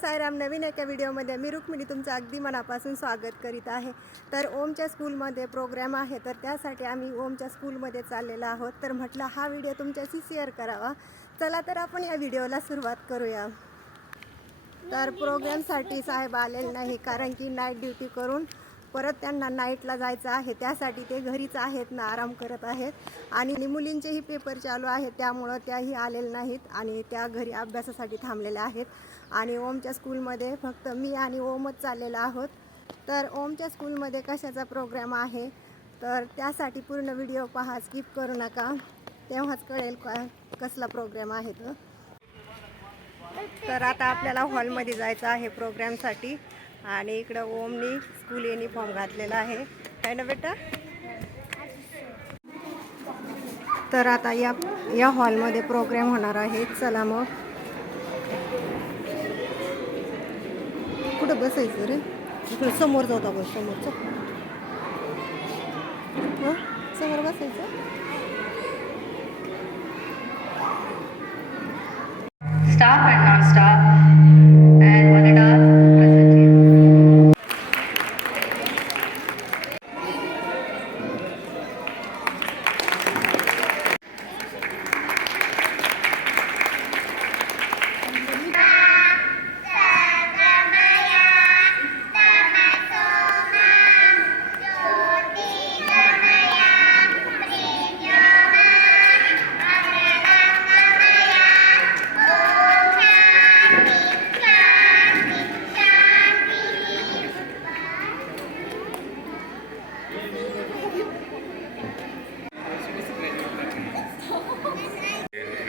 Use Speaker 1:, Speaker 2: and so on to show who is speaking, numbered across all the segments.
Speaker 1: सायराम नवीन एका व्हिडिओमध्ये मी रुक्मिणी तुमचं अगदी मनापासून स्वागत करीत आहे. तर ओमच्या स्कूलमध्ये प्रोग्राम आहे तर त्यासाठी आम्ही ओमच्या स्कूलमध्ये चाललेलो आहोत. तर म्हटलं हा व्हिडिओ तुमच्याशी शेअर करावा. चला तर आपण या व्हिडिओला सुरुवात करूया. तर प्रोग्रामसाठी साहेब आलेले नाही कारण की नाईट ड्युटी करून परत त्यांना नाईटला जायचं आहे. त्यासाठी ते घरीच आहेत ना आराम करत आहेत. आणि मुलींचेही पेपर चालू आहेत त्यामुळं त्याही आलेल्या नाहीत आणि त्या घरी अभ्यासासाठी थांबलेल्या आहेत. आणि ओमच्या स्कूलमध्ये फक्त मी आणि ओमच चाललेलो आहोत. तर ओमच्या स्कूलमध्ये कशाचा प्रोग्राम आहे? तर त्यासाठी पूर्ण व्हिडिओ पहा स्किप करू नका. तेव्हाच कळेल का कसला प्रोग्राम आहे तो. तर आता आपल्याला हॉलमध्ये जायचं आहे प्रोग्रामसाठी. आणि इकडं ओमनी स्कूल युनिफॉर्म घातलेला आहे. काय ना बेटा? तर आता या या हॉलमध्ये प्रोग्राम होणार आहे. चला मग. कुठं बसायचं रे. इकडे समोर जाऊ आपण समोरचं. हं? समोर बसायचं?
Speaker 2: Staff and non-staff,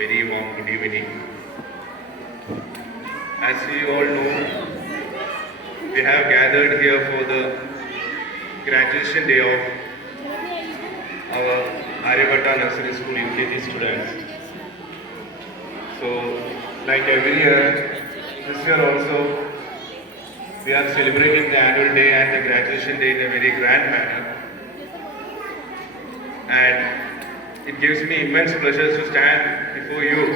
Speaker 3: very warm good evening. As you all know, we have gathered here for the graduation day of our Aryabhatta Nursery School UKG students. So, like every year, this year also, we are celebrating the annual day and the graduation day in a very grand manner. And it gives me immense pleasure to stand before you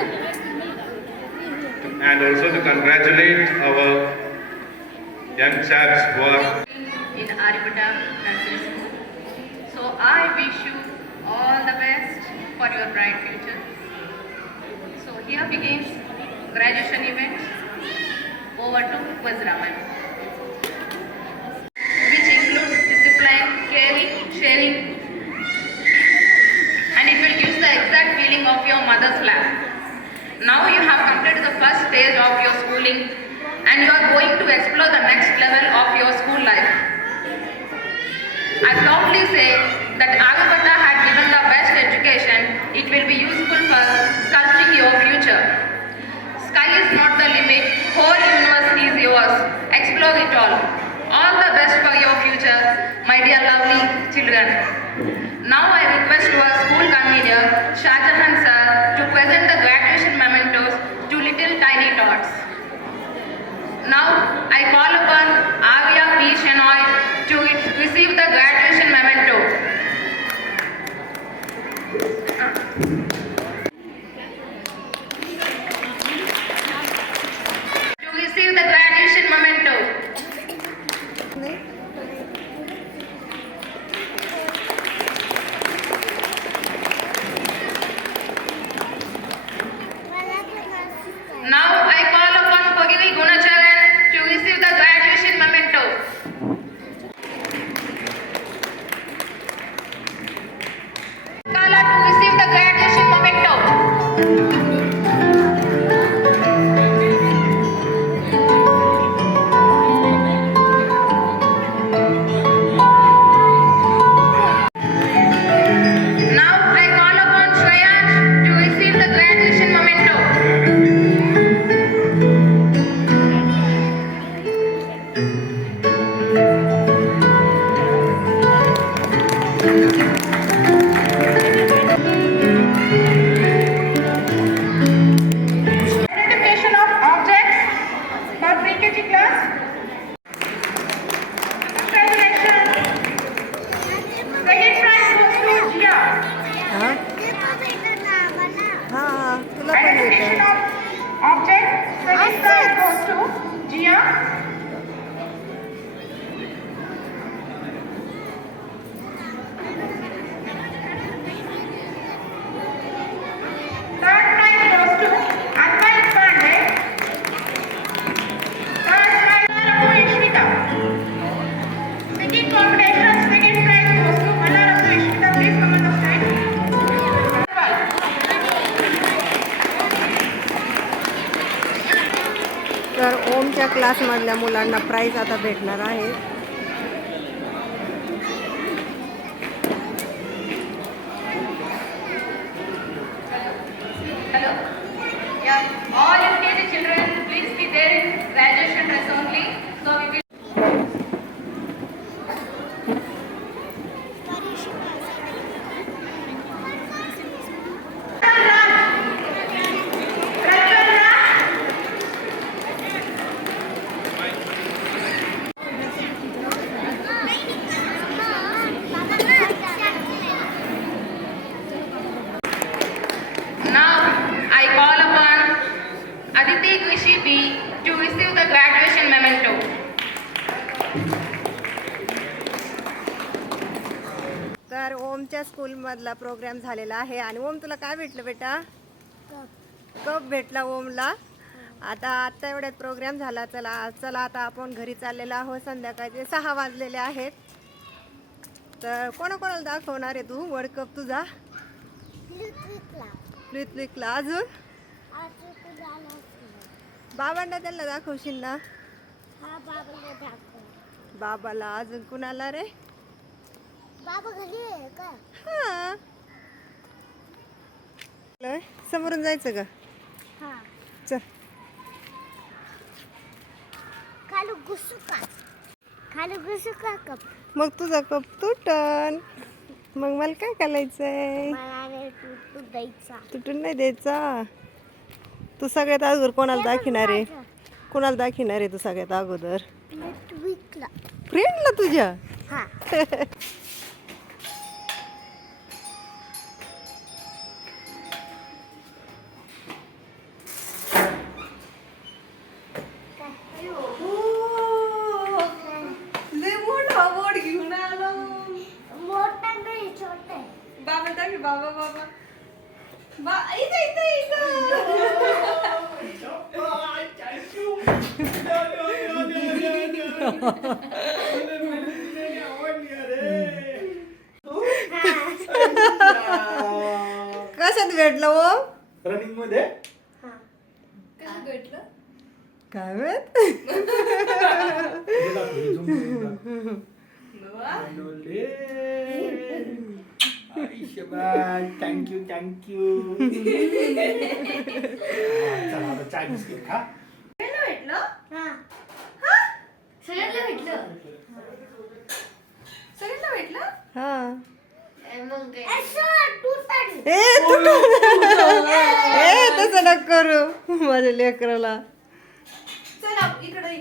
Speaker 3: and also to congratulate our young chaps who are in Aripata Nursery School.
Speaker 4: So I wish you all the best for your bright future. So here begins graduation event. Over to Vajraman. Which includes discipline, caring, sharing, and it will give the exact feeling of your mother's lap. Now you have completed the first stage of your and you are going to explore the next level of your school life. I proudly say that Aryabhatta had given the best education. It will be useful for sculpting your future. Sky is not the limit, whole universe is yours. Explore it all. All the best for your future, my dear lovely children. Now I
Speaker 1: क्लासमधल्या मुलांना prize आता भेटणार आहे. तर ओमच्या स्कूलमधला programme झालेला आहे. आणि ओम तुला काय भेटलं बेटा? कप भेटला ओमला. आता आत्ता एवढ्यात प्रोग्राम झाला. चला चला आता आपण घरी चाललेलो आहोत. संध्याकाळचे सहा वाजलेले आहेत. तर कोणाकोणाला दाखवणार आहे तू? वर्ल्ड कप तुझा? पृथ्वीकला अजून? बाबांना त्यांना दाखवशील ना? बाबाला अजून कुणाला रे? बाबा घरी आहे का? हा. लय, समोरून जायचं का? हा. चल.
Speaker 5: खालू घुसू का? खालू घुसू का कप?
Speaker 1: मग तुझा कप तुटन. मग मला काय करायचंय
Speaker 5: मला नाही तू तू द्यायचा.
Speaker 1: तुटून नाही द्यायचा. तू सगळ्यात अगोदर कोणाला दाखिणार आहे? कोणाला दाखिणार आहे तू सगळ्यात अगोदर? विकला फ्रेंडला तुझ्या? हा. कशात भेटलं ओ रनिंगमध्ये काय माहीत?
Speaker 6: थँक्यू थँक्यू चला आता चाय बिस्किट खा.
Speaker 1: सगळ्यांना भेटलं? हा. ए ए तसं नका माझ्या लेकराला. चला इकडे